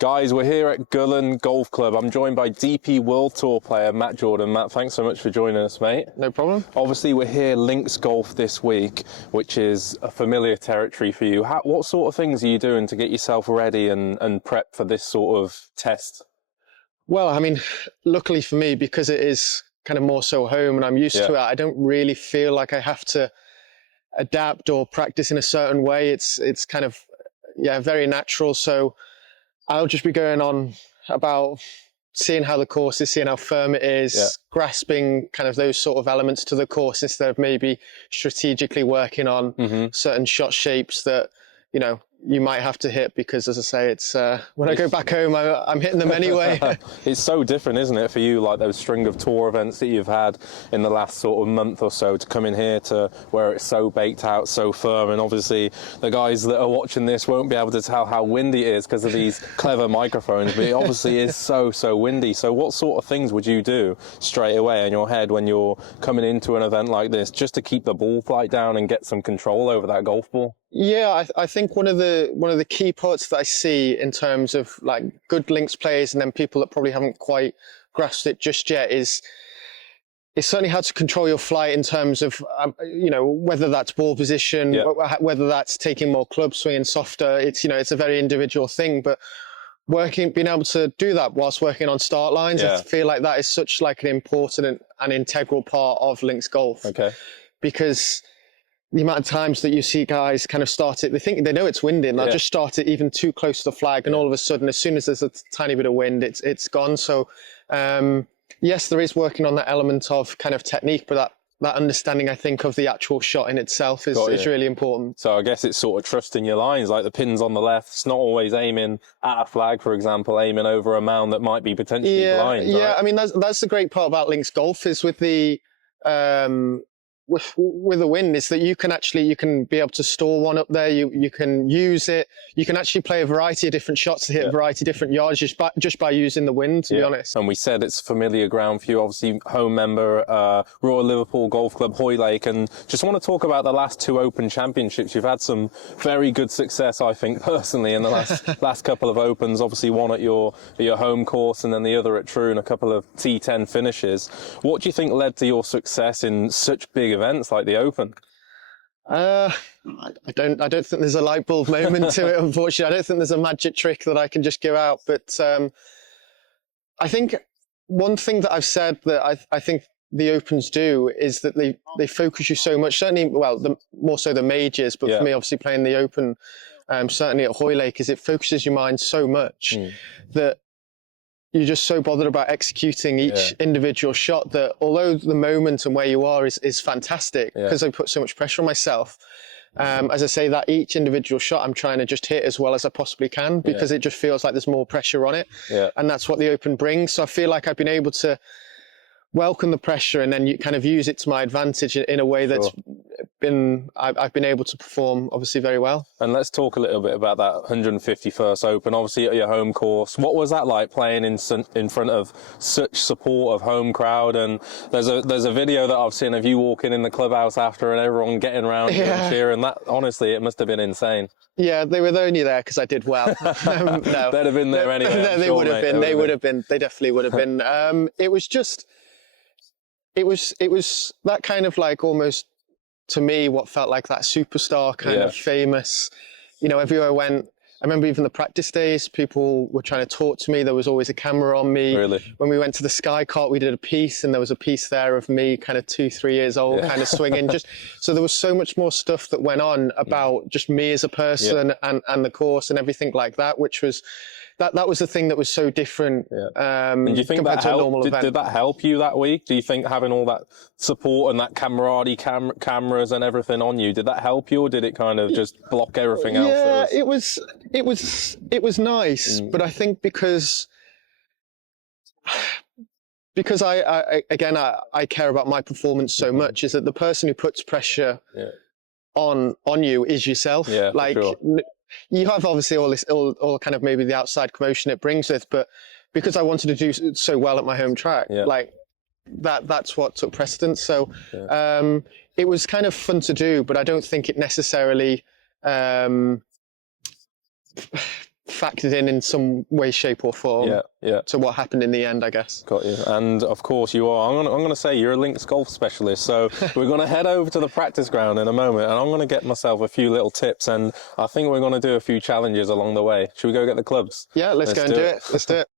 Guys, we're here at Gullen Golf Club. I'm joined by DP World Tour player Matt Jordan. Matt, thanks so much for joining us, mate. No problem. Obviously, we're here links golf this week, which is a familiar territory for you. What sort of things are you doing to get yourself ready and prep for this sort of test? Well, I mean, luckily for me, because it is kind of more so home and I'm used to it, I don't really feel like I have to adapt or practice in a certain way. It's kind of, very natural. So I'll just be going on about seeing how the course is, seeing how firm it is, grasping kind of those sort of elements to the course instead of maybe strategically working on certain shot shapes that, you might have to hit because, as I say, it's when I go back home, I'm hitting them anyway. It's so different, isn't it, for you, like those string of tour events that you've had in the last sort of month or so, to come in here to where it's so baked out, so firm. And obviously the guys that are watching this won't be able to tell how windy it is because of these clever microphones, but it obviously is so windy. So what sort of things would you do straight away in your head when you're coming into an event like this, just to keep the ball flight down and get some control over that golf ball? Yeah, I think one of the key parts that I see in terms of like good links players and then people that probably haven't quite grasped it just yet is certainly how to control your flight in terms of whether that's ball position, whether that's taking more club swinging softer. It's it's a very individual thing, but being able to do that whilst working on start lines, I feel like that is such like an important and integral part of links golf. Okay, because the amount of times that you see guys kind of start it, they know it's windy and they'll just start it even too close to the flag, and all of a sudden, as soon as there's a tiny bit of wind, it's gone. So, yes, there is working on that element of kind of technique, but that understanding, I think, of the actual shot in itself is really important. So I guess it's sort of trusting your lines, like the pin's on the left. It's not always aiming at a flag, for example, aiming over a mound that might be potentially blind. Yeah, right? I mean, that's the great part about links golf is with the with the wind is that you can be able to store one up there. You can use it. You can actually play a variety of different shots to hit a variety of different yards just by using the wind, to be honest. And we said it's familiar ground for you, obviously home member, Royal Liverpool Golf Club, Hoylake, and just want to talk about the last two Open Championships. You've had some very good success, I think, personally, in the last couple of Opens. Obviously one at your home course and then the other at Troon, a couple of T10 finishes. What do you think led to your success in such big events like the Open? I don't think there's a light bulb moment to it, unfortunately. I don't think there's a magic trick that I can just give out, but I think one thing that I've said that I think the Opens do is that they focus you so much, certainly, more so the majors, but for me, obviously playing the Open, certainly at Hoylake, is it focuses your mind so much that you're just so bothered about executing each individual shot that although the moment and where you are is fantastic, because I put so much pressure on myself, as I say, that each individual shot I'm trying to just hit as well as I possibly can, because it just feels like there's more pressure on it. And that's what the Open brings. So I feel like I've been able to welcome the pressure and then you kind of use it to my advantage in a way that's I've been able to perform obviously very well. And let's talk a little bit about that 151st Open, obviously at your home course. What was that like, playing in front of such support of home crowd? And there's a video that I've seen of you walking in the clubhouse after and everyone getting around you and cheering. That, honestly, it must have been insane. Yeah, they were only there because I did well. No, they'd have been there anyway. They would have been. They would have been. They definitely would have been. It was just. It was that kind of like almost, to me, what felt like that superstar kind of famous, everywhere I went. I remember even the practice days, people were trying to talk to me. There was always a camera on me. Really? When we went to the Sky Kart, we did a piece and there was a piece there of me kind of 2-3 years old, kind of swinging. So there was so much more stuff that went on about just me as a person and the course and everything like that, which was, that was the thing that was so different and do you think compared to a normal event. Did that help you that week? Do you think having all that support and that camaraderie, cameras and everything on you, did that help you, or did it kind of just block everything else? Yeah, it was nice, but I think because I care about my performance so much, is that the person who puts pressure on you is yourself. Yeah, like for sure. You have obviously all kind of maybe the outside commotion it brings with, but because I wanted to do so well at my home track, like that's what took precedence. So it was kind of fun to do, but I don't think it necessarily factored in some way, shape or form to what happened in the end, I guess. Got you. And of course you are. I'm gonna say you're a links golf specialist. So we're gonna head over to the practice ground in a moment, and I'm gonna get myself a few little tips, and I think we're gonna do a few challenges along the way. Should we go get the clubs? Yeah, let's go and do it. Let's do it.